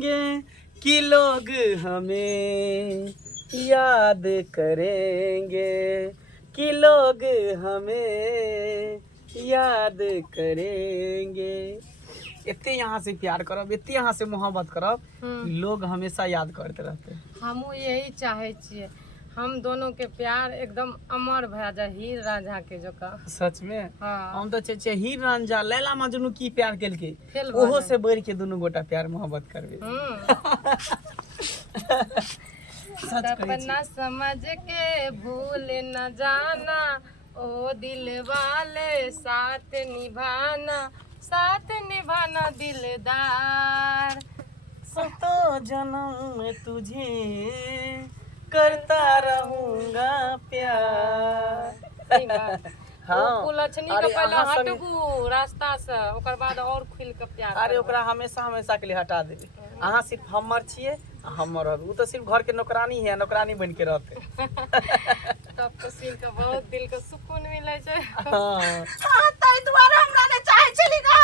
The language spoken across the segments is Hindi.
करेंगे कि लोग हमें याद करेंगे कि लोग हमें याद करेंगे। इतने यहाँ से प्यार करब, इतने यहाँ से मोहब्बत करब, लोग हमेशा याद करते रहते। हम यही चाहे छिए हम दोनों के प्यार एकदम अमर भए जाए हीर रांझा के जका। सच में हाँ। हम तो चाहे हीर रांझा लैला मजनू की प्यार केलके खेल ओहो से बढ़ के दोनों गोटा प्यार मोहब्बत करबे। सपना समझ के भूल न जाना ओ दिल वाले साथ निभाना दिलदार। सतो जन्म तुझे करता रहूंगा प्यार। हाँ कुलछनी के पहले हटबू रास्ता से ओकर बाद और खुल के प्यार। अरे ओकरा हमेशा हमेशा के लिए हटा देबे। अहाँ सिर्फ हमर छिए हमर रहबे, उ तो सिर्फ घर के नौकरानी है, नौकरानी बन के रहते। तब तो सुन के बहुत दिल के सुकून मिले छै। हां तई दुआरे हमरा ने चाहे छली का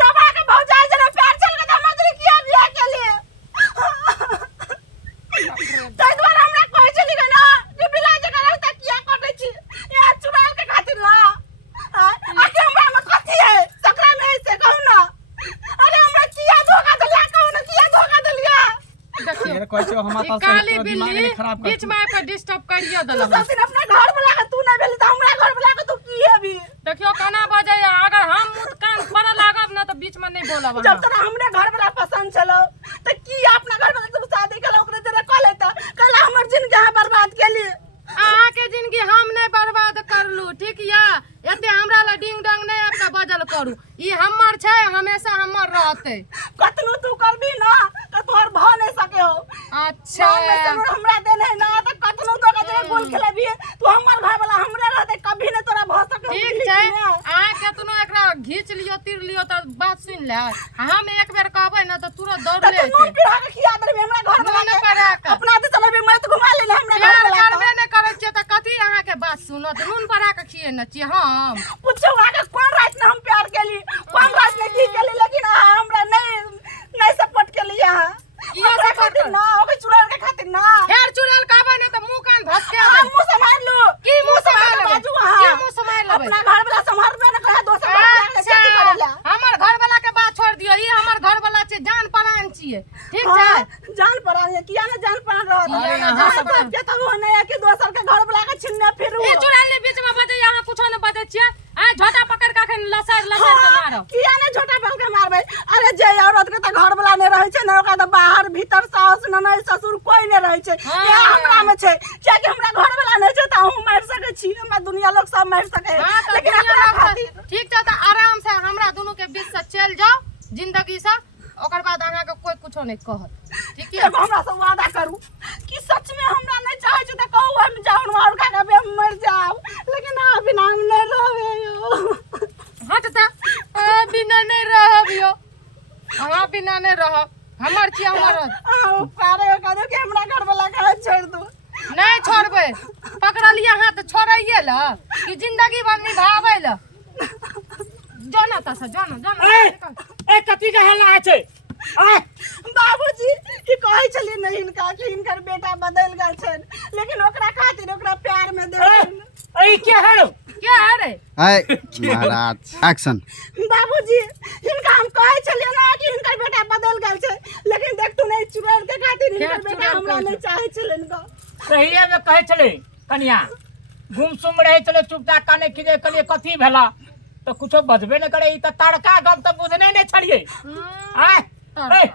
जब आके भौजाई जरा प्यार चल के हम मजरी किया बियाह के लिए। तई दुआरे हमरा कहि छली का ना जे बिला जगह रहता किया कटै छी यार चुड़ैल के खातिर ना। आके हमरा में कथि है सकरा में से कहू ना। अरे हमरा किया धोखा देलिया कहू ना किया धोखा देलिया। यार कहै छौ हमरा पास काली बिल्ली बीच में आके डिस्टर्ब करियो देला। सब दिन अपना घर वाला के तू ना भेली त हमरा घर वाला के तू की हेबी। देखियो केना बजे अगर हम मुंह कान पड़ लागब ना त बीच में नहीं बोलब। जब तक हमरे घर वाला पसंद चलो त की अपना घर वाला तुम शादी कला ओकरे जरा क लेता कला हमर जिंदगी बर्बाद के लिए। अहाँ के जिंदगी हम नहीं बर्बाद करलू ठीक या एते हमरा ला डिंग डंग नहीं आपका बजल करू। ई हमर छै हमेशा हमर रहते। कतनो तू करबी ना त तोहर भ नहीं सके हो। अच्छा हमरा देने ना त कतनो तो का जरा गोल खेलेबी तू हमर घर वाला हमरे रहते कभी नहीं तोरा भ सके। ठीक छै अहाँ केतनो एकरा घीच लियो तीर लियो त बात सुन ले। हम एक बेर कहबै ना त तुरंत दौड़ ले नून पिढ़ा के खिया देबे हमरा घर वाला के अपना त चलेबे मैं तो घुमा ले हमरा घर वाला करबे नहीं करे छिए त कथि अहाँ के बात सुनत नून पड़ा के खिए न छिए। हम पूछो आके कौन रात में हम प्यार केली कौन रात में की केली लेकिन हमरा नहीं सपोर्ट केली। यहां ये सब खातिर ना ओके चुड़ैल के खातिर ना फेर चुड़ैल कहबै न त मुंह कान भसके हम मुंह संभाल लू की मुंह संभाल बाजू की मुंह संभाल लेबै। अपना घर वाला संभालबे न करे दोसर घर वाला के खेती करेला। हमर घर वाला के बात छोड़ दियो। ई हमर घर वाला छै जान प्राण छिए ठीक छै। जान प्राण है किया ना जान प्राण रहत यहाँ सब के त हो नहीं है कि दोसर के घर वाला के छिन्ने फिरू। ई चुड़ैल ने बीच में बजे यहां कुछ न बजे छिए। आ झोटा पकड़ के अखन लसर के मारो किया ना झोटा पकड़ के मारबे। अरे जे औरत के त घर वाला नहीं रहे छै ना ओका त बाहर भीतर सास ननद ससुर कोई नहीं रहे छै। ये हमरा में छै किया कि हमरा घर वाला नहीं छै त हम मार सके छी हमरा दुनिया लोग सब मार सके लेकिन हमरा खातिर ठीक छै त आराम से हमरा दोनों के बीच से चल जाओ जिंदगी से ओकर बाद अहाँ के कोई कुछो नहीं कहत ठीक है। हमरा से वादा करू कि सच में हमरा नहीं चाहे छै त कहू हम जाऊन और का के हम मर जाऊ लेकिन आप बिना हम नहीं रहबे यो। हट त बिना नहीं रहबियो अहाँ बिना नहीं रहब हमर छी हमर आ पारे कदो के हमरा घर वाला के छोड़ दू नहीं छोड़बे। पकड़लिए हाथ छोड़ाइए ल कि जिंदगी भर निभावे ल जाना त से जाना ए कथि के हल्ला छै। बाबूजी ई कहै छली नहीं इनका कि इनकर बेटा बदल गेल छै लेकिन ओकरा खातिर ओकरा प्यार में दे। ए के हरो क्या है रे हाय महाराज एक्शन। बाबूजी इनका हम कहै छलिए ना कि इनकर बेटा बदल गेल छै लेकिन देख तू नहीं चुड़ैल के खातिर इनकर बेटा हमरा नहीं चाहे छले इनका। सही में कहै छले कन्या गुमसुम रहे चले चुपचाप काने खिजे कलिए कथि भेला तो कुछो बजबे न करे। ई त तड़का गप त बुझने नहीं छलिए। ए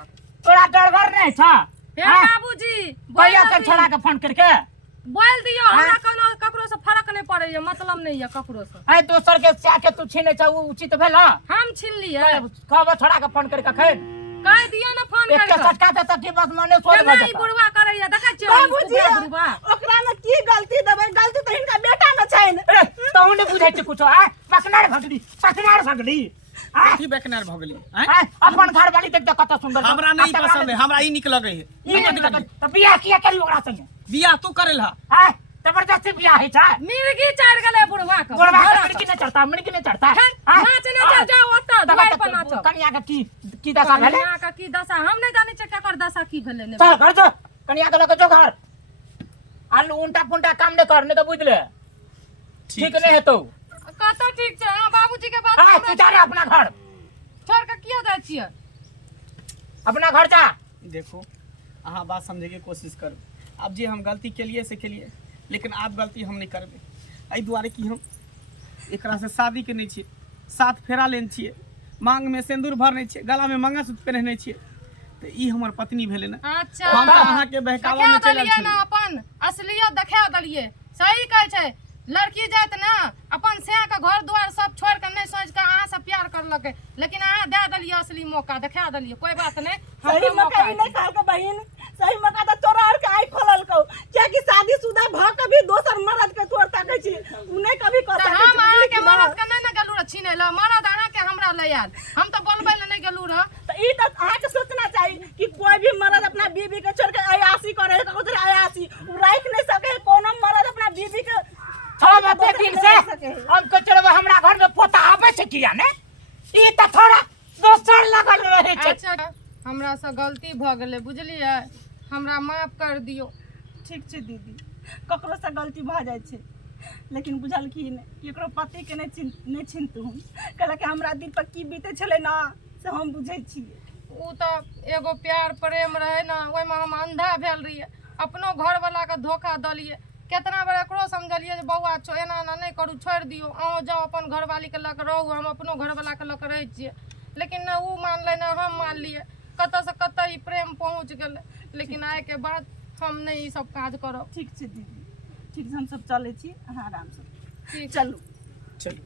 तोरा डरगर नहीं था हे बाबूजी भैया के छोड़ा के फोन करके बोल दियो हमरा कोनो ककरो से फर्क नहीं पड़े ये मतलब नहीं है ककरो से। ए दोसर के चाके तू छीने छ उचित भेला। हम छीन लिए कहब छोड़ा के फोन करके खै कह दियो ना फोन एक के करके सटका दे त कि बस मने सोच केना बजे ई बुढ़वा करैया देखै छियै बाबूजी बुढ़वा ओकरा में की गलती देबै गलती त इनका बेटा में छै न। ए तहु ने बुझै छ कुछो आ पकनार भगली कथी बेकनार भ गेली अपन घर वाली देख कत सुंदर हमरा नहीं पसंद है हमरा ई निक लगे है। त बियाह किया करी ओकरा संगे बियाह तू करेला हां जबरदस्ती बियाह है छा मिर्गी चढ़ गेलै बुढ़वा के गोरबा मिर्गी ने चढ़ता नाच ने जाओ ओतऽ दुआर पर नाचो कन्या का की दशा भेले कन्या का की दशा हम नहीं जाने छै केकर दशा की भेलै ने चल घर जो कन्या के लके जो घर आलू उल्टा पुंटा काम नहीं कर नहीं तो बुझ ले ठीक नहीं है तो कतऽ ठीक छै हां बाबूजी के बात हां तू जा रे अपना घर छोड़ के किया जाइ छियै अपना घर जा देखो अहाँ बात समझे के कोशिश करू अब जे हम गलती केलिए से केलिए लेकिन आब गलती हम नहीं करबे एहि दुआरे कि हम एकरा से शादी के नहीं छिए 7 फेरा लेन छिए मांग में सिंदूर भरने छिए गला में मंगलसूत्र पहनने छिए तो ई हमर पत्नी भेले ना अच्छा हम तो अहाँ के बहकावा में चलल देलियै छी ना अपन असलियत देखा देलियै सही कहै छै लड़की जात ना अपन से के घर द्वार सब छोड़ के नहीं सोच के अहाँ से प्यार करलकै लेकिन अहाँ दे देलियै असली मौका देखा देलियै कोई बात नहीं सही मौका ही नहीं कहल के बहिन सही मौका तो तोरा और के आई खोलल को क्या कि शादीशुदा भ के भी दोसर मर्द के तोड़ ताकै छी उ नहीं कभी कर तो हम अहाँ के मरद के नहीं ना गेलू रे छीने ल मरद अहाँ के हमरा ले आयल हम तो बोलबै ले नहीं गेलू रे तो ई तो अहाँ के सोचना चाहिए कि कोई भी मर्द अपना बीवी के छोड़ के अयासी करे है तो अयासी उ राख नहीं सके कोनो मर्द अपना बीवी के हम देखिन से हम को चलबे हमरा घर में पोता आबे से किया ने ई त थोड़ा दोसर लगल रहे छै अच्छा हमरा से गलती भ गेलै बुझलियै हमरा माफ कर दियो ठीक छै दीदी ककरो से गलती भ जाय छै लेकिन बुझल की एकरो पति के नहीं चिंतू कहला कि हमरा दिल पर की बीते छले ना से हम बुझै छी उ तो एगो प्यार प्रेम रहे ना ओइ में हम अंधा भेल रहिए अपनो घर वाला के धोखा दलिए कितना बार एकरो समझलिए जे बौआ छो एना ना नहीं करू छोड़ दियो अहाँ जाओ अपन घरवाली के लग रहू हम अपनो घरवाला के लग रहै छियै लेकिन ना उ मानले ना हम मान लिए कतऽ से कतऽ ई प्रेम पहुंच गेलै लेकिन आइ के बाद हम नहीं ई सब काज करब ठीक छै दीदी ठीक छै हम सब चलै छी अहाँ आराम से ठीक चलू चलू